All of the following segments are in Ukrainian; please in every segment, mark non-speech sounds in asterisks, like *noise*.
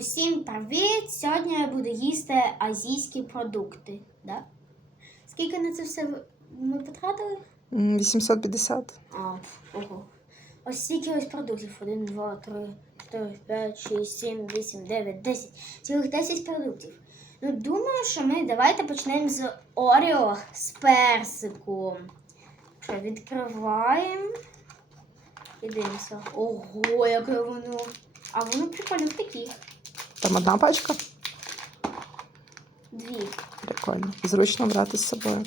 Усім привіт! Сьогодні я буду їсти азійські продукти. Да? Скільки на це все ми потратили? 850. А, ого. Ось стільки ось продуктів. 1, 2, 3, 4, 5, 6, 7, 8, 9, 10. Цілих 10 продуктів. Ну, думаю, що ми давайте почнемо з Орео з персиком. Що, відкриваємо. І дивимося. Ого, яке воно. А воно прикольно в таких. Там одна пачка. Дві. Прикольно. Зручно брати з собою.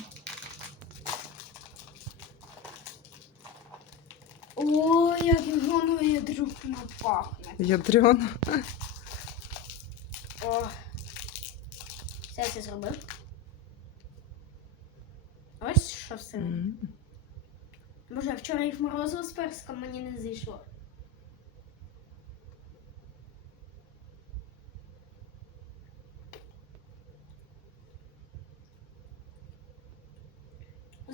Ой, як воно ядрукно пахне. Ядрен. О. Все я це зробив. Ось що все. М. Боже, вчора їх морозиво з персиком мені не зійшло.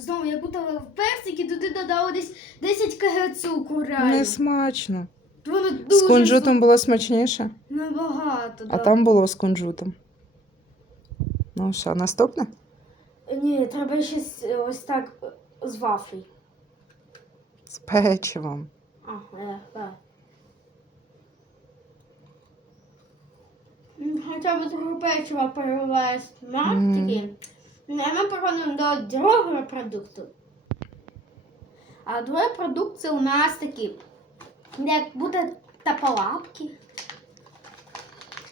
Знову я кутала в персик і туди додала десь 10 кг цукру реально. Не смачно. Воно дуже З кунжутом було смачніше, набагато. а да. там було з кунжутом. Ну що, наступне? Ні, треба ще з- ось так з вафлі. З печивом. А, е, так. М, Хоча б трохи печива перевести. Мгм. Такі. Ну, Ми переходимо до другого продукту. А другий продукт це у нас такі, як буде тапалапки.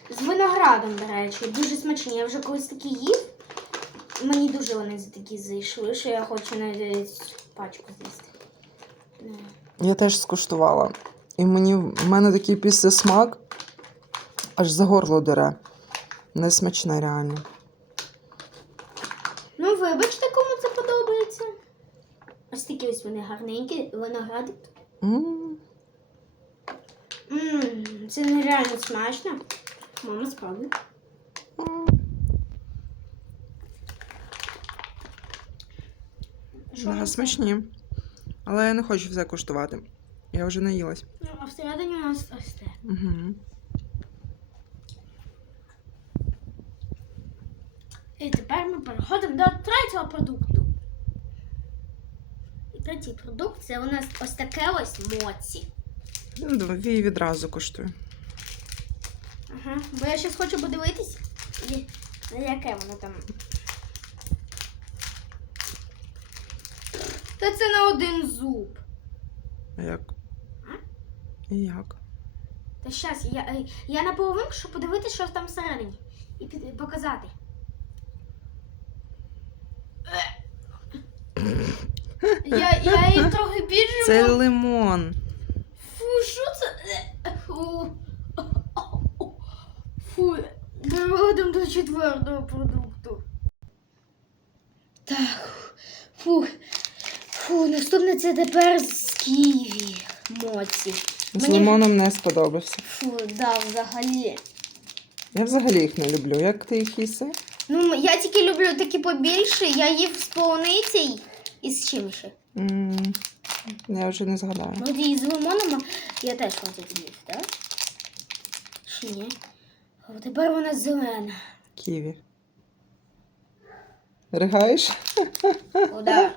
З виноградом, до речі, дуже смачні. Я вже колись такі їв. Мені дуже вони такі зайшли, що я хочу навіть пачку з'їсти. Я теж скуштувала. І мені в мене такий післясмак аж за горло дере. Несмачне реально. Вибачте, кому це подобається. Ось такі ось вони гарненькі, виногради. М, Ммм, це нереально смачно. Мама справді. Да, смачні. Але я не хочу все куштувати. Я вже наїлась. Ну, А всередині у нас ось те. Угу. І тепер ми переходимо до третього продукту. І третій продукт це у нас ось таке ось моці. Ну, відразу коштує. Ага. Бо я зараз хочу подивитись, на яке воно там. Та це на один зуб. А Як? А? Як? Та щас, я, я на половинку, щоб подивитися, що там всередині. І показати. Я, я її трохи більше. Це лимон. Фу, що це? Фу. Фу. Переходимо до четвертого продукту. Так. Фу. Фу, наступне це тепер з ківі. Моці. З Мені- лимоном не сподобався. Фу, да, взагалі. Я взагалі їх не люблю. Як ти їх їси? Ну, я тільки люблю такі побільше. Я їв з полуницею і з чим ще. М, Я вже не згадаю. Ну, і з лимоном я теж хочу їв, так? Чи ні? О, тепер вона зелена. Ківі. Ригаєш? О, да.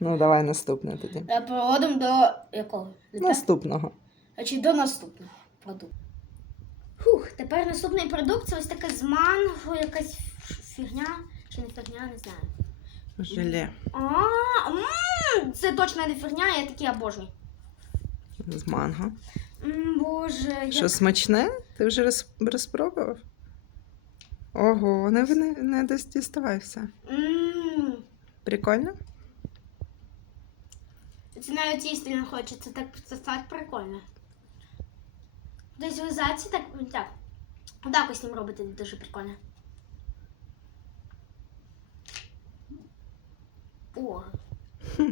Ну, давай наступне тоді. Я проводимо до якого? Наступного. А чи до наступного продукту? Фух, тепер наступний продукт це ось таке з манго, якась фігня, чи не фігня, не знаю. Желе. А, м, це точно не фігня, я такі обожнюю. З манго. М, Боже, як... Що смачне? Ти вже роз... розпробував? Ого, не, не, не діставай все. Прикольно? Це навіть їсти не хочеться, так, це так прикольно. Десь в так, так. Так ось ним робити дуже прикольно. О. *laughs*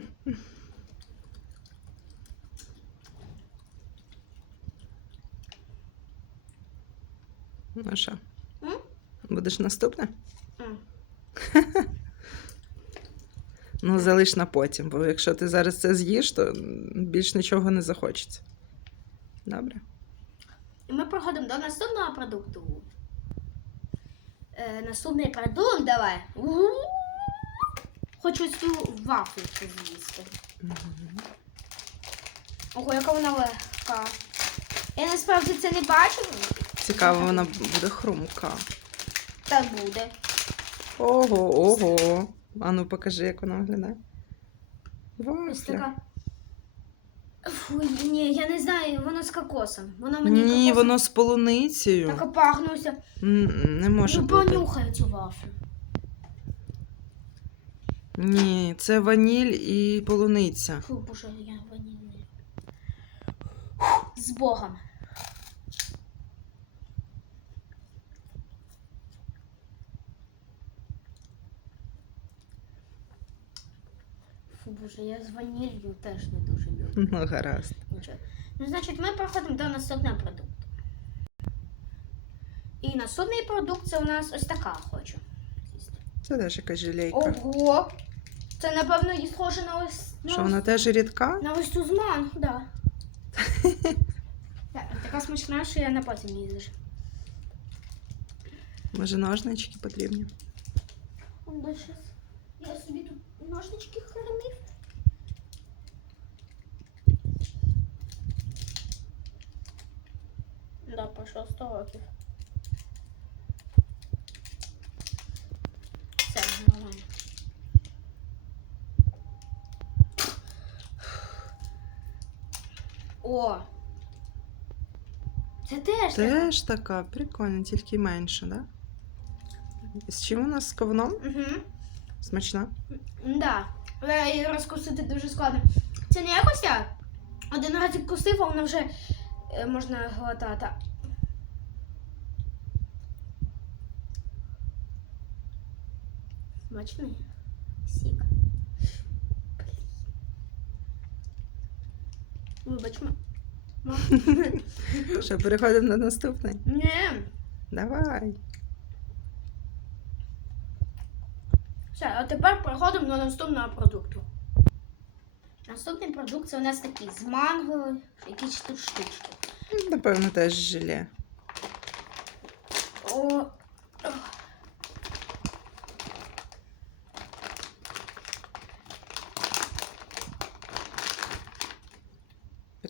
Ну що, М? будеш наступне? М. *laughs* Ну, залиш на потім, бо якщо ти зараз це з'їш, то більш нічого не захочеться. Добре? І ми проходимо до наступного продукту. Е, наступний продукт давай. Хочу цю вафлю з'їсти. Ого, яка вона легка. Я насправді це не бачив. Цікаво, вона буде хрумка. Та буде. Ого, ого. А ну покажи, як вона виглядає. Ось Вафля. така. Фу, ні, я не знаю, воно з кокосом. Воно мені Ні, кокосом воно з полуницею. так опахнувся. М, Не може Ну, бути. понюхай цю вафлю. Ні, це ваніль і полуниця. Фу, боже, я ванільний. З Богом. Боже, я з ванілью теж не дуже люблю. Ну, гаразд. Нічого. Ну, значить, ми проходимо до наступного продукту. І наступний продукт це у нас ось така хочу. Це теж якась желейка. Ого! Це, напевно, і схоже на ось. на Що ось- вона теж рідка? На ось цю з манг, да. *laughs* так. Така смачна, що я на потім її. Може, ножнички потрібні? Я собі тут ножнички хай. 6 років. Все, нормально. О! Це теж така. Теж така, прикольна, тільки менша, да? З чим у нас з ковном? Угу. Смачна? Да. Але її розкусити дуже складно. Це не якось я. Один раз кусив, а вона вже е, можна глотати. Смачний сік. Вибач, ма. Ма. Що, переходимо на наступний? Ні. Давай. Все, а тепер переходимо до наступного продукту. Наступний продукт це у нас такий з манго, якісь тут штучки. Напевно, теж желе. О,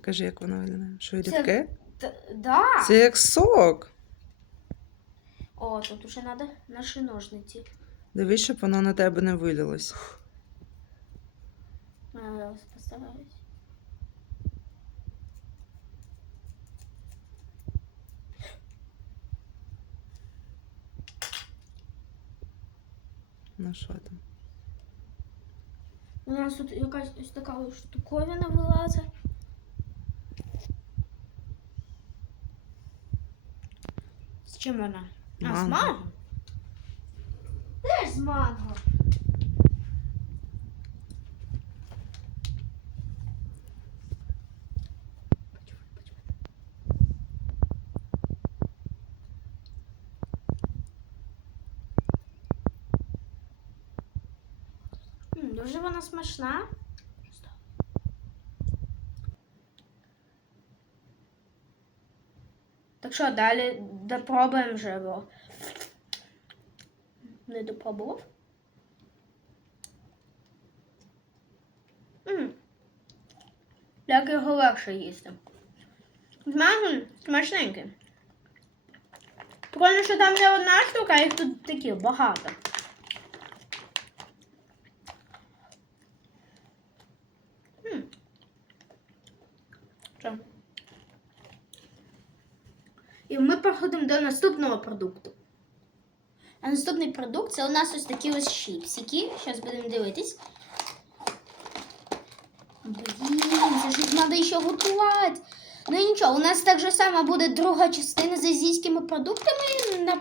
Покажи, як воно виглядає. Що, рідке? да. Це як сок. О, тут уже надо наші ножниці. Дивись, щоб воно на тебе не вилилось. Постараюсь. Ну що там? У нас тут якась ось така штуковина вилазить. З чим вона? А, з Манго. манго? Теж з манго. М, Дуже вона смачна. Так що далі допробуємо вже, бо не допробував. Як його легше їсти. З манго смачненький. Прикольно, що там не одна штука, а їх тут такі багато. М. Що? І ми переходимо до наступного продукту. А наступний продукт це у нас ось такі ось чіпсики. Зараз будемо дивитись. Блін, це ж треба ще готувати. Ну і нічого, у нас так же само буде друга частина з азійськими продуктами. Ну,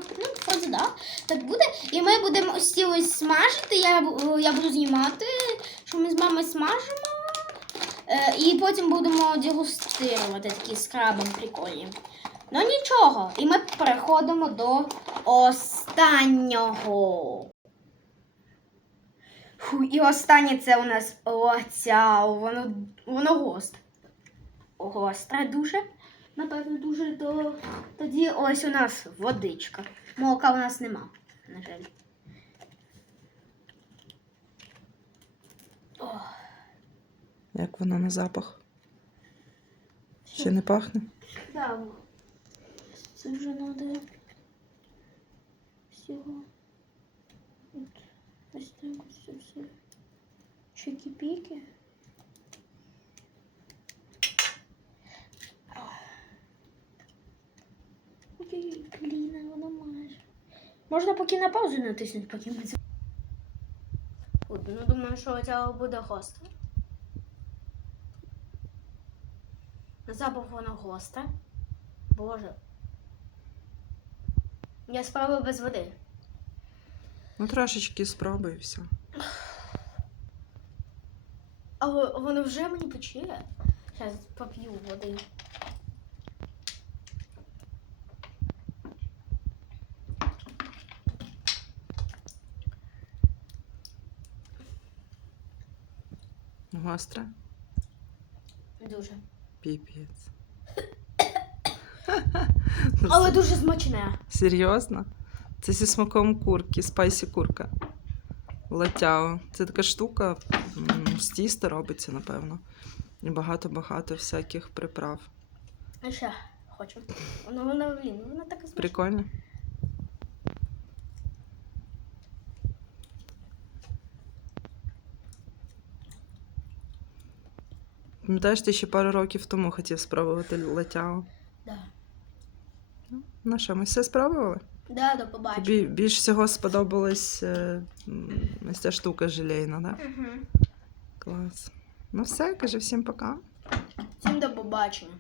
вроді, да, так буде. І ми будемо ось ці ось смажити. Я, я буду знімати, що ми з мамою смажимо. Е, і потім будемо дегустувати такі з крабом прикольні. Ну нічого, і ми переходимо до останнього. Фу, і останнє це у нас оця, воно, воно гостре. Гостре дуже. напевно, дуже то. Тоді ось у нас водичка. Молока у нас нема, на жаль. О, Як воно на запах? Ще не пахне? да. Це вже треба всього. От, ось так все. Чики-піки. Ой, блін, воно майже. Можна поки на паузу натиснути, поки ми. Ну думаю, що ця буде гостре. На запах воно гостре. Боже. Я спробую без води. Ну, трошечки спробуй і все. Але воно вже мені пече. Зараз поп'ю води. Гостре? Дуже. Піпець. Але дуже смачне. Серйозно? Це зі смаком курки, спайсі курка. Латяо. Це така штука з тіста робиться, напевно. І багато-багато всяких приправ. А ще хочу. Воно воно він, воно таке смачне. Прикольно. Пам'ятаєш, ти ще пару років тому хотів спробувати латяо. Ну що, ми все спробували? Да, до побачення. Тобі більш всього сподобалась е, м, ось ця штука желейна, да? Угу. Клас. Ну все, кажи всім пока. Всім до побачення.